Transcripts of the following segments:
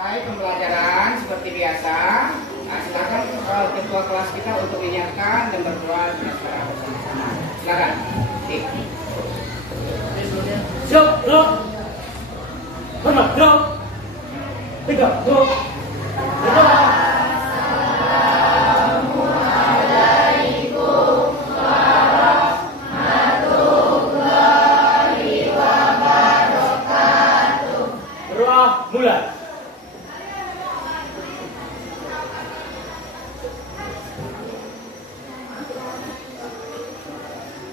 mulai pembelajaran seperti biasa. Nah, silakan ketua kelas kita untuk menyiapkan dan berdoa secara bersama-sama. Silakan. Siap, gerak. Hormat, gerak. Tegak, gerak. Gerak. Mulai.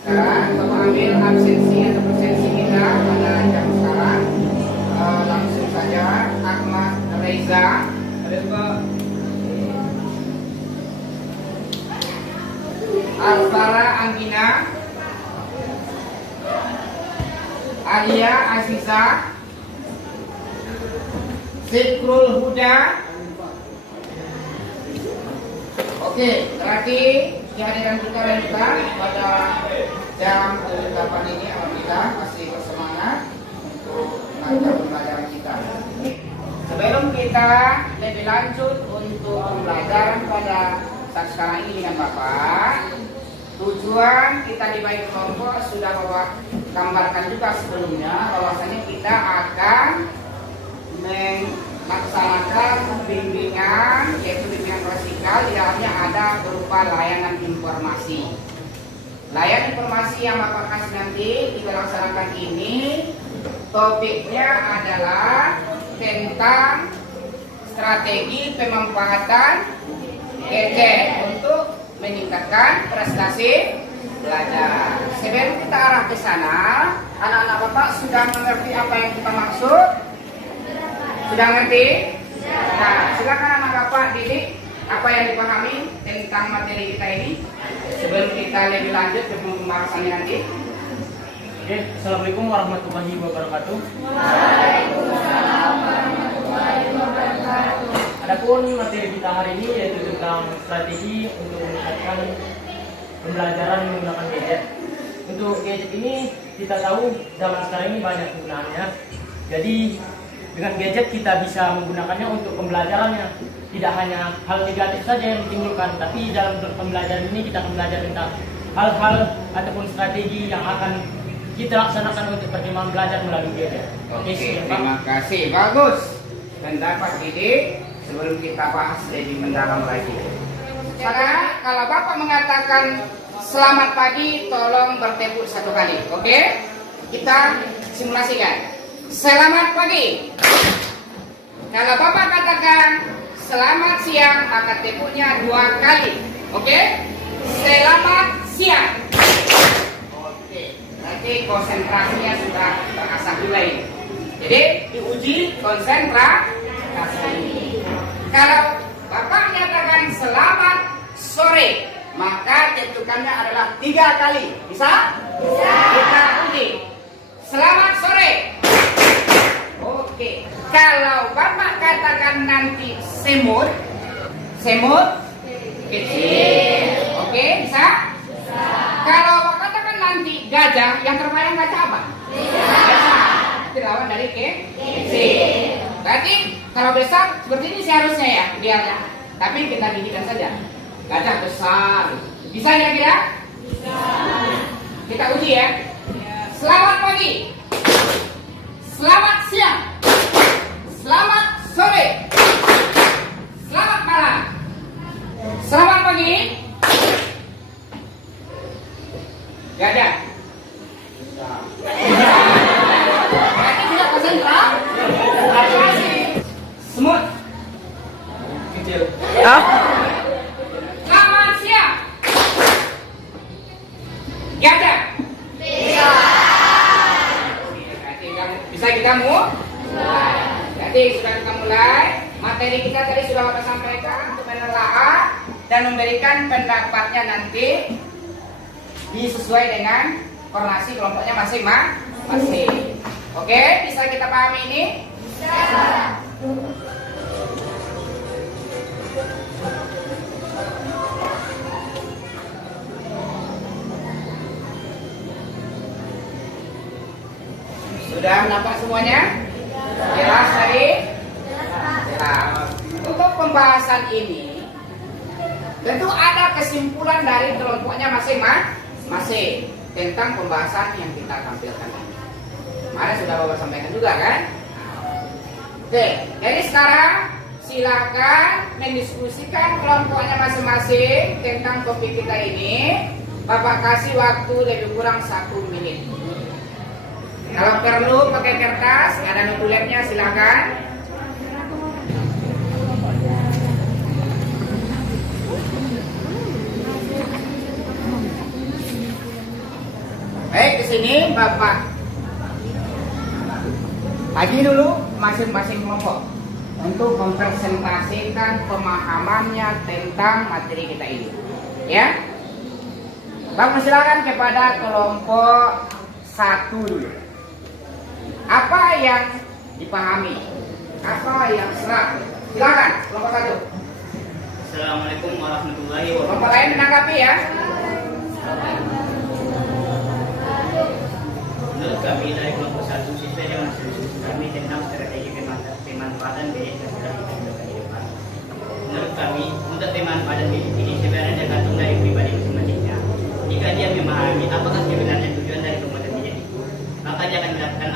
Sekarang Bapak ambil absensi atau presensi kita pada jam sekarang. Langsung saja Ahmad Reza, Alvara Anggina, Alia Aziza, Zikrul Huda. Oke, berarti kehadiran kita lanjutkan pada jam 8 ini. Alhamdulillah masih bersemangat untuk mengajar pembelajaran kita. Sebelum kita lebih lanjut untuk pembelajaran pada saat sekarang ini dengan Bapak, tujuan kita di baik kelompok sudah Bapak gambarkan juga sebelumnya, bahwasanya kita akan melaksanakan bimbingan, yaitu bimbingan klasikal. Di dalamnya ada berupa layanan informasi. Layanan informasi yang Bapak kasih nanti kita laksanakan ini, topiknya adalah tentang strategi pemanfaatan gadget untuk meningkatkan prestasi belajar. Sebelum kita arah ke sana, anak-anak Bapak sudah mengerti apa yang kita maksud? Sudah ngerti? Nah, silakan anak Bapak didik apa yang dipahami tentang materi kita ini sebelum kita lebih lanjut ke pembahasannya nanti. Oke, Assalamualaikum warahmatullahi wabarakatuh. Waalaikumsalam warahmatullahi wabarakatuh. Adapun materi kita hari ini yaitu tentang strategi untuk meningkatkan pembelajaran menggunakan gadget. Untuk gadget ini kita tahu zaman sekarang ini banyak penggunaannya. Jadi dengan gadget kita bisa menggunakannya untuk pembelajarannya. Tidak hanya hal negatif saja yang ditimbulkan, tapi dalam pembelajaran ini kita akan belajar tentang hal-hal ataupun strategi yang akan kita laksanakan untuk perkembangan belajar melalui gadget. Oke, terima kasih. Bagus. Pendapat didik sebelum kita bahas lebih mendalam lagi. Sekarang kalau Bapak mengatakan selamat pagi, tolong bertepuk satu kali. Oke? Kita simulasikan. Selamat pagi. Kalau Bapak katakan selamat siang, maka tepuknya 2 kali. Oke? Selamat siang. Oke. Berarti konsentrasinya sudah terasah juga ini. Jadi diuji konsentrasi. Kalau Bapak menyatakan selamat sore, maka tentukannya adalah 3 kali. Bisa? Bisa. Kita uji. Selamat sore. Oke, kalau Bapak katakan nanti semut kecil. Oke, bisa? Bisa. Kalau Bapak katakan nanti gajah, yang terbayang gajah apa? Gajah. Itu lawan dari kecil. Berarti kalau besar seperti ini seharusnya ya idealnya. Tapi kita didikkan saja. Gajah besar. Bisa kira-kira? Bisa. Kita uji ya. Selamat pagi. Selamat siang. Selamat sore. Selamat malam. Selamat pagi. Gajah. Berarti tidak konsentrasi. Semut. Kecil. Selamat siang. Gajah. Bisa kita mulai. Jadi sudah kita mulai. Materi kita tadi sudah Bapak sampaikan untuk menelaah dan memberikan pendapatnya nanti disesuai dengan koordinasi kelompoknya masing-masing. Oke, bisa kita pahami ini? Bisa. Sudah nampak semuanya? Jelas tadi? Jelas. pembahasan ini tentu ada kesimpulan dari kelompoknya masing-masing tentang pembahasan yang kita tampilkan ini. Kemarin sudah Bapak sampaikan juga kan? Oke, jadi sekarang silakan mendiskusikan kelompoknya masing-masing tentang topik kita ini. Bapak kasih waktu lebih kurang 1 menit. Kalau perlu pakai kertas, ada notulennya silakan. Baik, ke sini Bapak bagi dulu masing-masing kelompok untuk mempresentasikan pemahamannya tentang materi kita ini. Ya. Bapak silakan kepada kelompok 1 dulu. Apa yang dipahami? Apa yang serap? Silakan kelompok 1. Assalamualaikum warahmatullahi wabarakatuh. Kelompok lain menanggapi ya. Menurut kami dari kelompok 1 siswa dengan diskusi kami tentang strategi pemanfaatan biaya dari depan. Menurut kami, untuk pemanfaatan biaya ini sebenarnya tergantung dari pribadi masing-masingnya. Jika dia memahami apakah sebenarnya tujuan dari pembuatan biaya itu, maka dia akan melakukan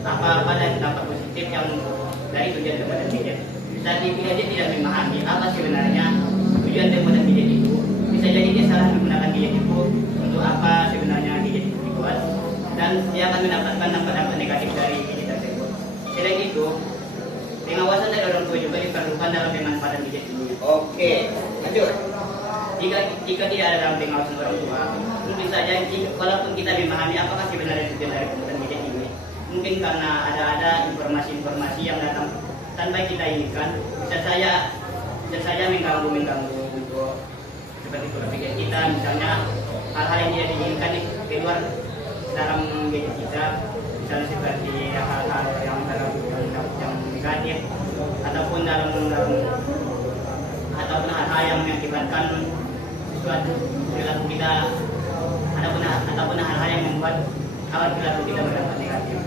apa dan dampak positif yang dari tujuan pembuatan biaya. Tapi bila dia tidak memahami apa sebenarnya tujuan pembuatan biaya itu, bisa jadi dia salah menggunakan biaya itu untuk apa sebenarnya biaya itu dibuat, dan dia akan mendapatkan dampak-dampak negatif dari biaya tersebut. Selain itu, pengawasan dari orang tua juga diperlukan dalam pemanfaatan biaya ini. Oke, lanjut. Jika tidak ada dalam pengawasan orang tua, mungkin saja walaupun kita memahami apakah sebenarnya tujuan dari pembuatan biaya ini, mungkin karena ada informasi-informasi yang datang tanpa kita inginkan, bisa saja mengganggu untuk seperti pola pikir kita, misalnya hal-hal yang tidak diinginkan keluar dalam gadget kita, misalnya seperti hal-hal yang negatif ataupun ataupun hal-hal yang mengakibatkan suatu perilaku kita, ataupun hal-hal yang membuat awal perilaku kita berdampak negatif.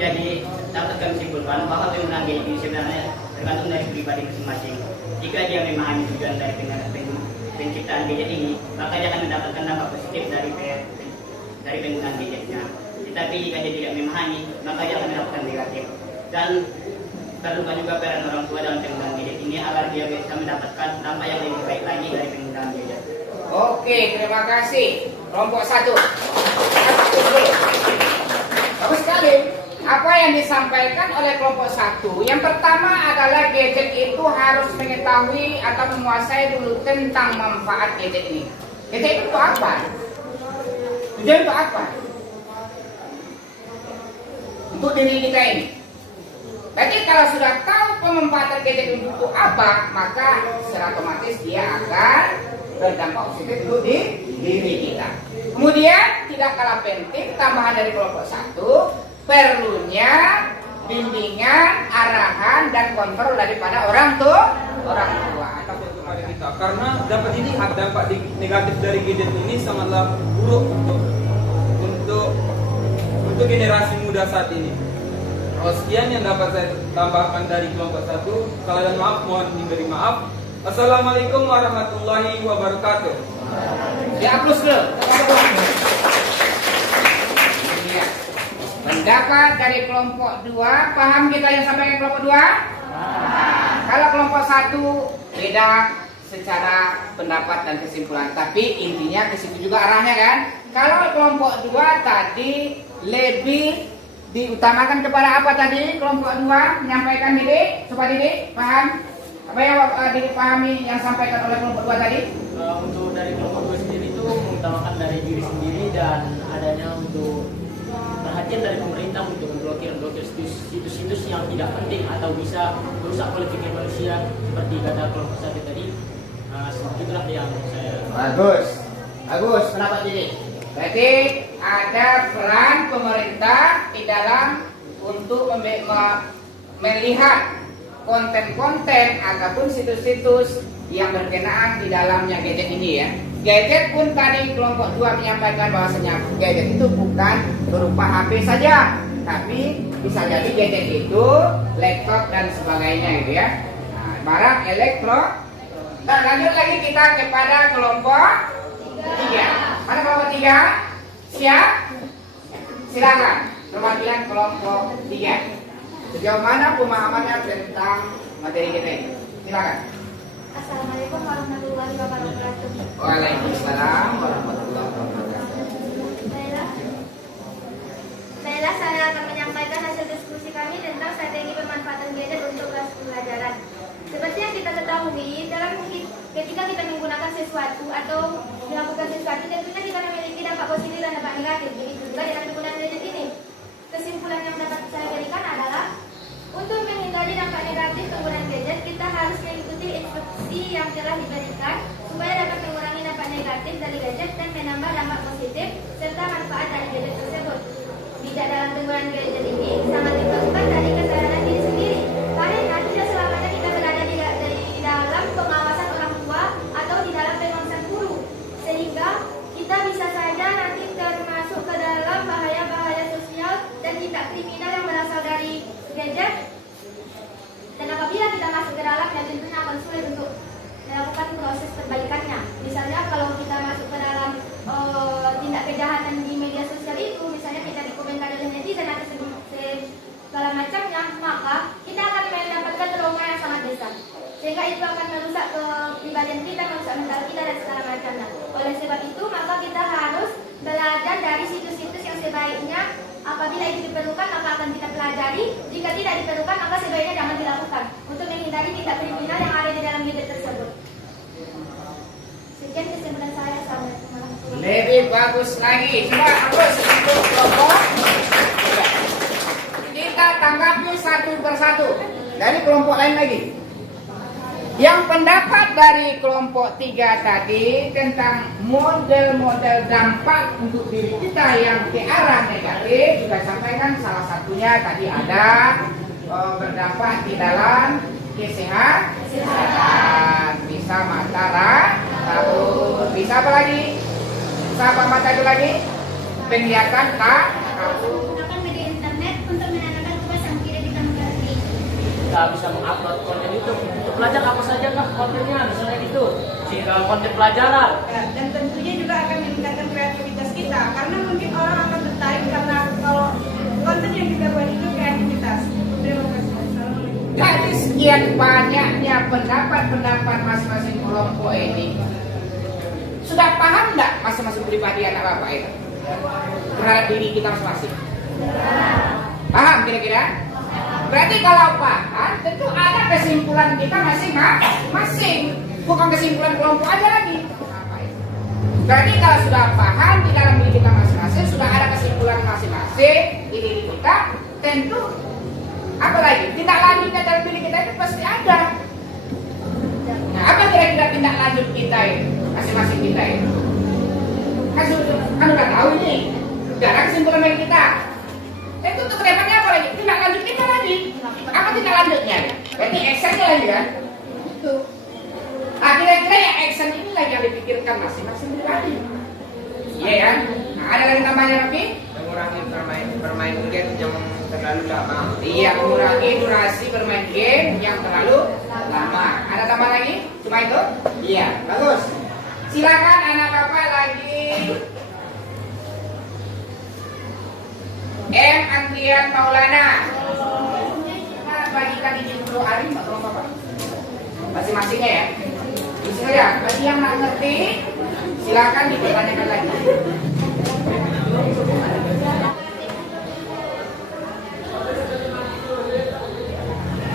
Jadi dapat kami simpulkan bahwa penggunaan gadget ini sebenarnya tergantung dari pribadi masing-masing. Jika dia memahami tujuan dari penciptaan gadget ini, maka dia akan mendapatkan dampak positif dari penggunaan gadgetnya. Tetapi jika dia tidak memahami, maka dia akan mendapatkan negatif. Dan perlukan juga peran orang tua dalam penggunaan gadget ini agar dia bisa mendapatkan dampak yang lebih baik lagi dari penggunaan gadget. Oke, terima kasih. Kelompok 1. Bagus sekali. Apa yang disampaikan oleh kelompok 1? Yang pertama adalah gadget itu harus mengetahui atau menguasai dulu tentang manfaat gadget ini. Gadget itu apa? Tujuan untuk apa? Untuk diri kita ini. Berarti kalau sudah tahu pemanfaatan gadget untuk apa, maka secara otomatis dia akan berdampak positif untuk di diri kita. Kemudian tidak kalah penting tambahan dari kelompok 1, perlunya bimbingan, arahan, dan kontrol daripada orang tua ataupun kepada kita, karena dapat dilihat dampak negatif dari gadget ini sangatlah buruk untuk generasi muda saat ini. Sekian yang dapat saya tambahkan dari kelompok 1. Kalau ada maaf, mohon diberi maaf. Assalamualaikum warahmatullahi wabarakatuh. Dihapus dulu. Pendapat dari kelompok 2, paham kita yang sampaikan kelompok 2? Kalau kelompok 1 beda secara pendapat dan kesimpulan, tapi intinya ke situ juga arahnya kan. Kalau kelompok 2 tadi lebih diutamakan kepada apa tadi? Kelompok 2 menyampaikan Didik, coba Didik paham? Apa yang Didik pahami yang disampaikan oleh kelompok 2 tadi? Untuk dari kelompok 2 sendiri itu mengutamakan dari diri sendiri dan adanya untuk perhatian dari pemerintah untuk memblokir situs-situs yang tidak penting atau bisa merusak pola pikir manusia seperti kata kelompok 1 tadi. Itulah yang saya. Bagus pendapat Didik. Berarti ada peran pemerintah di dalam untuk melihat konten-konten ataupun situs-situs yang berkenaan di dalamnya gadget ini ya. Gadget pun tadi kelompok 2 menyampaikan bahwasanya gadget itu bukan berupa HP saja, tapi bisa jadi gadget itu laptop dan sebagainya gitu ya. Nah, Nah, barang elektro. Nah, lanjut lagi kita kepada kelompok 3. Mana kelompok 3? Siap? Silakan. Perwakilan kelompok 3. Sejauh mana pemahamannya tentang materi kita ini? Silakan. Assalamualaikum warahmatullahi wabarakatuh. Waalaikumsalam warahmatullahi wabarakatuh. Baiklah, saya akan menyampaikan hasil diskusi kami tentang strategi pemanfaatan gadget untuk kelas pembelajaran. Seperti yang kita ketahui, ketika kita menggunakan sesuatu atau melakukan sesuatu, tentunya kita memiliki dampak positif dan dampak negatif. Begitu juga dengan penggunaan gadget ini. Kesimpulan yang dapat saya berikan adalah untuk menghindari dampak negatif penggunaan gadget, kita harus mengikuti instruksi yang telah diberikan supaya dapat mengurangi dampak negatif dari gadget dan menambah dampak positif serta manfaat dari gadget tersebut. Bijak dalam penggunaan gadget ini sangat diperlukan dari kesadaran diri sendiri, karena tidak selamanya kita berada di dalam pengawasan orang tua atau di dalam pengawasan guru, sehingga kita bisa saja nanti termasuk ke dalam bahaya-bahaya sosial dan tindak kriminal yang berasal dari gadget. Dan apabila kita masuk ke dalam, ya tentunya akan sulit untuk melakukan proses perbaikannya. Misalnya kalau kita masuk ke dalam tindak kejahatan di media sosial itu, misalnya kita dikomentari oleh netizen atau segala macamnya, maka kita akan mendapatkan trauma yang sangat besar, sehingga itu akan merusak kepribadian kita, merusak mental kita dan segala macamnya. Oleh sebab itu, maka kita harus belajar dari situs-situs yang sebaiknya. Apabila itu diperlukan, maka akan kita pelajari. Jika tidak diperlukan, maka sebaiknya jangan dilakukan untuk menghindari tindak kriminal yang ada di dalam gadget tersebut. Sekian kesimpulan saya. Assalamualaikum warahmatullahi wabarakatuh. Lebih bagus lagi. Coba terus untuk kelompok 3. Kita tanggapi satu persatu dari kelompok lain lagi. Yang pendapat dari kelompok 3 tadi tentang model-model dampak untuk diri kita yang ke arah negatif juga sampaikan, salah satunya tadi ada berdampak di dalam kesehatan, bisa mata kabur, bisa apa lagi? Bisa apa mata itu lagi? Penglihatan kabur. Menggunakan media internet untuk menanyakan tugas yang tidak kita mengerti. Kita bisa mengupload konten itu untuk belajar apa saja kah kontennya, misalnya gitu. Konten pelajaran. Ya, dan tentunya juga akan meningkatkan kreativitas kita, karena mungkin orang akan tertarik karena kalau konten yang kita buat itu kreativitas. Terima kasih. Assalamualaikum. Dari sekian banyaknya pendapat-pendapat masing-masing kelompok ini, sudah paham nggak masing-masing pribadi anak bapak itu terhadap diri kita masing-masing? Paham kira-kira? Berarti kalau paham, tentu ada kesimpulan kita masing-masing, bukan kesimpulan kelompok aja lagi. Berarti kalau sudah paham di dalam diri kita masing-masing, sudah ada kesimpulan masing-masing di diri kita, tentu apa lagi? Tindak lanjutnya dalam diri kita itu pasti ada. Nah, apa kira-kira tindak lanjut kita ini, masing-masing kita ini? Kan udah tahu ini, udah ada kesimpulan dari kita. Itu untuk kedepannya apa lagi? Tindak lanjut kita lagi. Apa tindak lanjutnya? Berarti actionnya lagi kan? Itu. Nah, kira-kira yang action ini lagi yang dipikirkan masing-masing pribadi. Iya kan? Nah, ada lagi tambahnya Rocky? Mengurangi bermain game yang terlalu lama. Iya, mengurangi durasi bermain game yang terlalu lama. Ada tambah lagi? Cuma itu? Iya, bagus. Silakan anak bapak lagi. M. Andrian Maulana. Nah, bagikan izin dulu Arim atau bapak? Masing-masingnya ya. Bisa ya. Bagi yang nggak ngerti, silakan dipertanyakan lagi.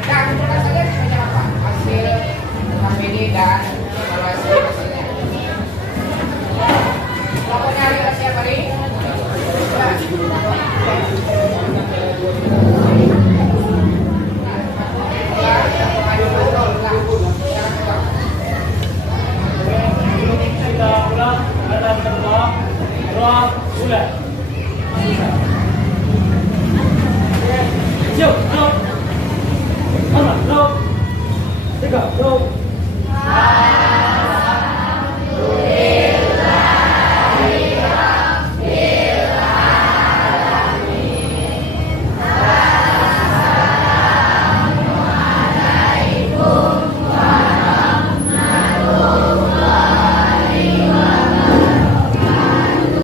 Nah, kita saja sebenarnya apa? Hasil KPD dan evaluasi hasilnya. Lapornya hari ini siapa hari? Kita ulang kata kedua, bulan. Siap, go. 3, go.